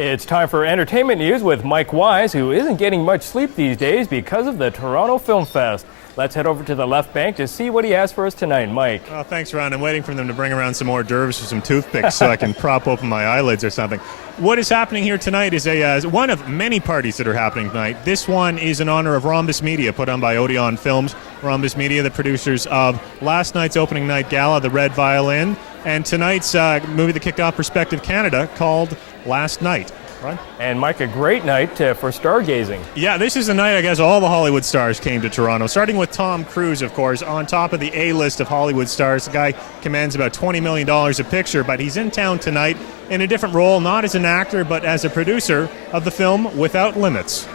It's time for entertainment news with Mike Wise, who isn't getting much sleep these days because of the Toronto Film Fest. Let's head over to the left bank to see what he has for us tonight. Mike. Well, thanks, Ron. I'm waiting for them to bring around some hors d'oeuvres or some toothpicks so I can prop open my eyelids or something. What is happening here tonight is one of many parties that are happening tonight. This one is in honor of Rhombus Media, put on by Odeon Films. Rhombus Media, the producers of last night's opening night gala, The Red Violin, and tonight's movie that kicked off Perspective Canada called Last Night. Ron? And Mike, a great night for stargazing. Yeah, this is the night, I guess, all the Hollywood stars came to Toronto, starting with Tom Cruise, of course, on top of the A-list of Hollywood stars. The guy commands about $20 million a picture, but he's in town tonight in a different role, not as an actor, but as a producer of the film Without Limits.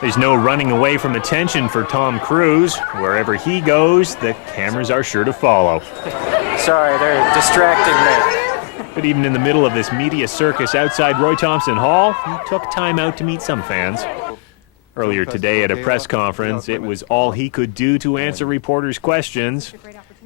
There's no running away from attention for Tom Cruise. Wherever he goes, the cameras are sure to follow. Sorry, they're distracting me. But even in the middle of this media circus outside Roy Thompson Hall, he took time out to meet some fans. Earlier today at a press conference, it was all he could do to answer reporters' questions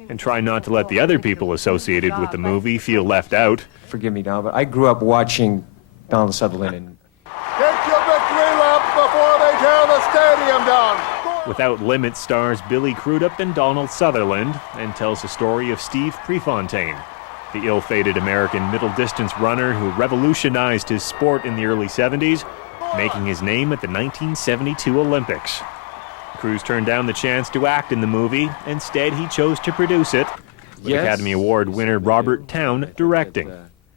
and try not to let the other people associated with the movie feel left out. Forgive me, Don, but I grew up watching Donald Sutherland and... Get your victory lap before they tear the stadium down! Without Limits stars Billy Crudup and Donald Sutherland and tells the story of Steve Prefontaine, the ill-fated American middle-distance runner who revolutionized his sport in the early 70s, making his name at the 1972 Olympics. Cruise turned down the chance to act in the movie. Instead, he chose to produce it, with Academy Award winner Robert Towne directing.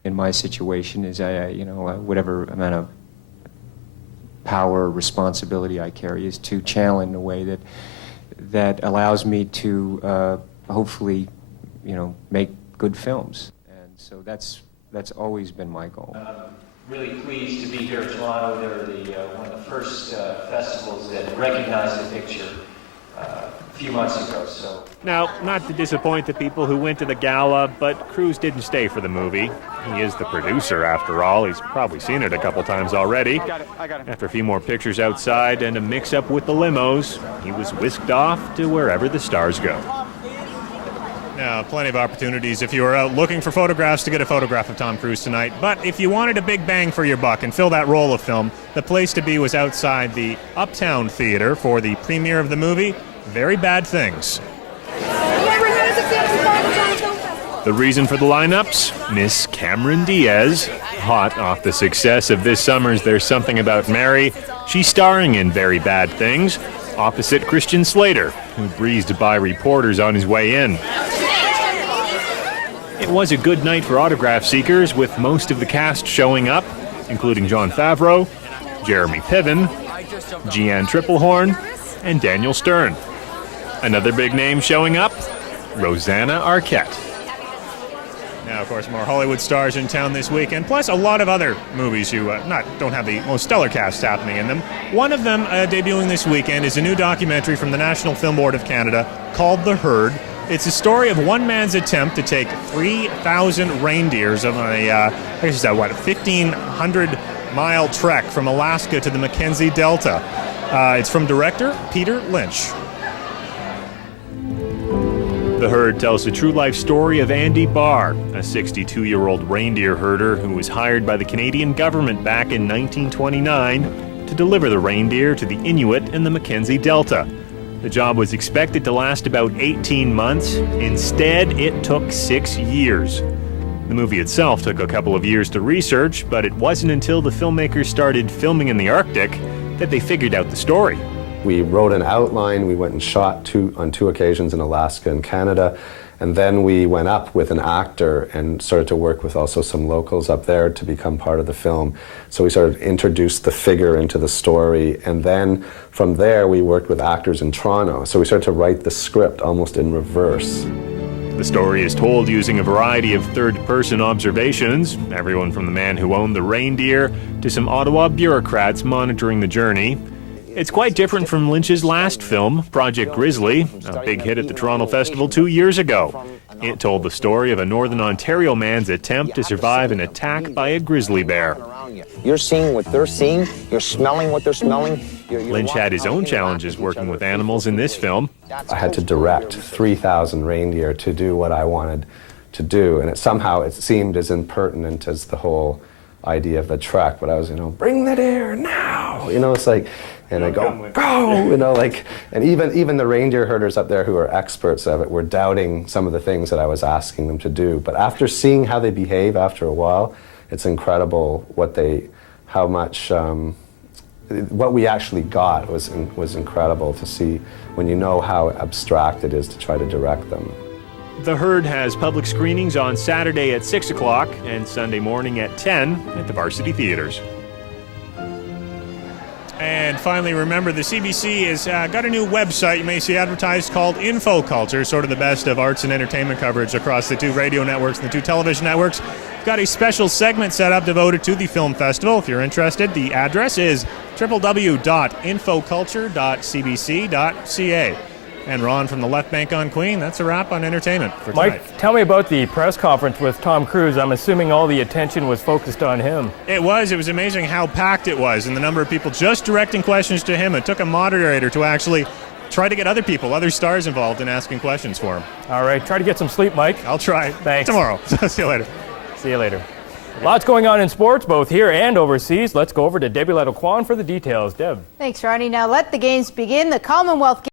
In my situation is, whatever amount of power or responsibility I carry is to channel in a way that allows me to hopefully, make good films, and so that's always been my goal. Really pleased to be here in Toronto. They're one of the first festivals that recognized the picture a few months ago. So now, not to disappoint the people who went to the gala, but Cruise didn't stay for the movie. He is the producer, after all. He's probably seen it a couple times already. After a few more pictures outside and a mix-up with the limos, he was whisked off to wherever the stars go. Now, plenty of opportunities if you were out looking for photographs to get a photograph of Tom Cruise tonight. But if you wanted a big bang for your buck and fill that roll of film, the place to be was outside the Uptown Theater for the premiere of the movie, Very Bad Things. The reason for the lineups? Miss Cameron Diaz. Hot off the success of this summer's There's Something About Mary, she's starring in Very Bad Things, opposite Christian Slater, who breezed by reporters on his way in. It was a good night for autograph seekers, with most of the cast showing up, including Jon Favreau, Jeremy Piven, Jeanne Tripplehorn, and Daniel Stern. Another big name showing up, Rosanna Arquette. Now, of course, more Hollywood stars in town this weekend, plus a lot of other movies who don't have the most stellar cast happening in them. One of them debuting this weekend is a new documentary from the National Film Board of Canada called The Herd. It's a story of one man's attempt to take 3,000 reindeers on a 1,500-mile trek from Alaska to the Mackenzie Delta. It's from director Peter Lynch. The Herd tells the true-life story of Andy Barr, a 62-year-old reindeer herder who was hired by the Canadian government back in 1929 to deliver the reindeer to the Inuit in the Mackenzie Delta. The job was expected to last about 18 months. Instead, it took 6 years. The movie itself took a couple of years to research, but it wasn't until the filmmakers started filming in the Arctic that they figured out the story. We wrote an outline, we went and shot on two occasions in Alaska and Canada, and then we went up with an actor and started to work with also some locals up there to become part of the film. So we sort of introduced the figure into the story, and then from there we worked with actors in Toronto. So we started to write the script almost in reverse. The story is told using a variety of third-person observations, everyone from the man who owned the reindeer to some Ottawa bureaucrats monitoring the journey. It's quite different from Lynch's last film, Project Grizzly, a big hit at the Toronto Festival 2 years ago. It told the story of a Northern Ontario man's attempt to survive an attack by a grizzly bear. You're seeing what they're seeing, you're smelling what they're smelling. Lynch had his own challenges working with animals in this film. I had to direct 3,000 reindeer to do what I wanted to do, and somehow it seemed as impertinent as the whole idea of the trek, but I was, bring the deer now, it's like, and I go, like, and even the reindeer herders up there who are experts of it were doubting some of the things that I was asking them to do. But after seeing how they behave after a while, it's incredible what we actually got was incredible to see when you know how abstract it is to try to direct them. The herd has public screenings on Saturday at 6 o'clock and Sunday morning at 10 at the Varsity Theaters. And finally, remember, the CBC has got a new website you may see advertised called InfoCulture, sort of the best of arts and entertainment coverage across the 2 radio networks and the 2 television networks. Got a special segment set up devoted to the film festival. If you're interested, the address is www.infoculture.cbc.ca. And Ron from the Left Bank on Queen, that's a wrap on entertainment for tonight. Mike, tell me about the press conference with Tom Cruise. I'm assuming all the attention was focused on him. It was amazing how packed it was and the number of people just directing questions to him. It took a moderator to actually try to get other stars involved in asking questions for him. All right, try to get some sleep, Mike. I'll try. Thanks. Tomorrow. See you later. See you later. Lots going on in sports, both here and overseas. Let's go over to Debbie Leto-Kwan for the details. Deb. Thanks, Ronnie. Now let the games begin. The Commonwealth